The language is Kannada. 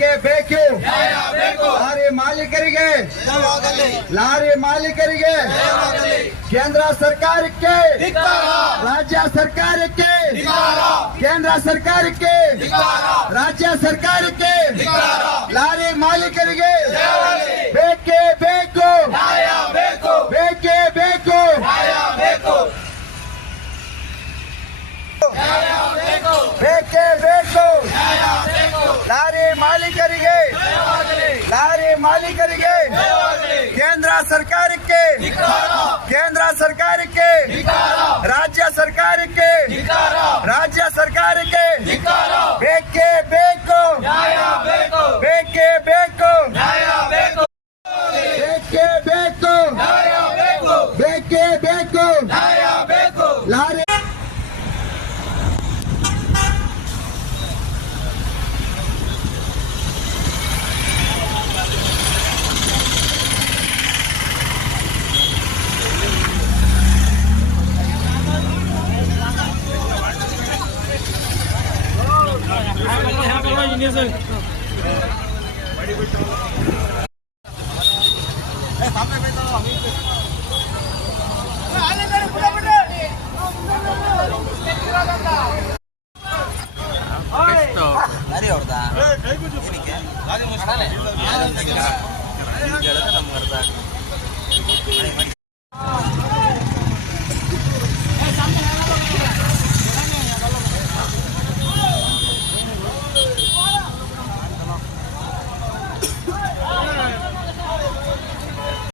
ಬೇಕೇ ಬೇಕು. ಲಾರಿ ಮಾಲೀಕರಿಗೆ ಕೇಂದ್ರ ಸರ್ಕಾರಕ್ಕೆ, ರಾಜ್ಯ ಸರ್ಕಾರಕ್ಕೆ, ಕೇಂದ್ರ ಸರ್ಕಾರಕ್ಕೆ, ರಾಜ್ಯ ಸರ್ಕಾರಕ್ಕೆ, ಲಾರಿ ಮಾಲೀಕರಿಗೆ ಬೇಕೇ ಬೇಕು, ಬೇಕೇ ಬೇಕು, ಬೇಕೇ ಬೇಕು. ಲಾರಿ ಮಾಲೀಕರಿಗೆ, ಲಾರಿ ಮಾಲೀಕರಿಗೆ ಕೇಂದ್ರ ಸರ್ಕಾರಕ್ಕೆ, ಕೇಂದ್ರ ಸರ್ಕಾರಕ್ಕೆ, ರಾಜ್ಯ ಸರ್ಕಾರಕ್ಕೆ, ರಾಜ್ಯ ಸರ್ಕಾರಕ್ಕೆ ಬೇಕೇ ಬೇಕು, ಬೇಕೇ ಬೇಕು, ಬೇಕೇ ಬೇಕು, ಬೇಕೇ ಬೇಕು. Lorry Ini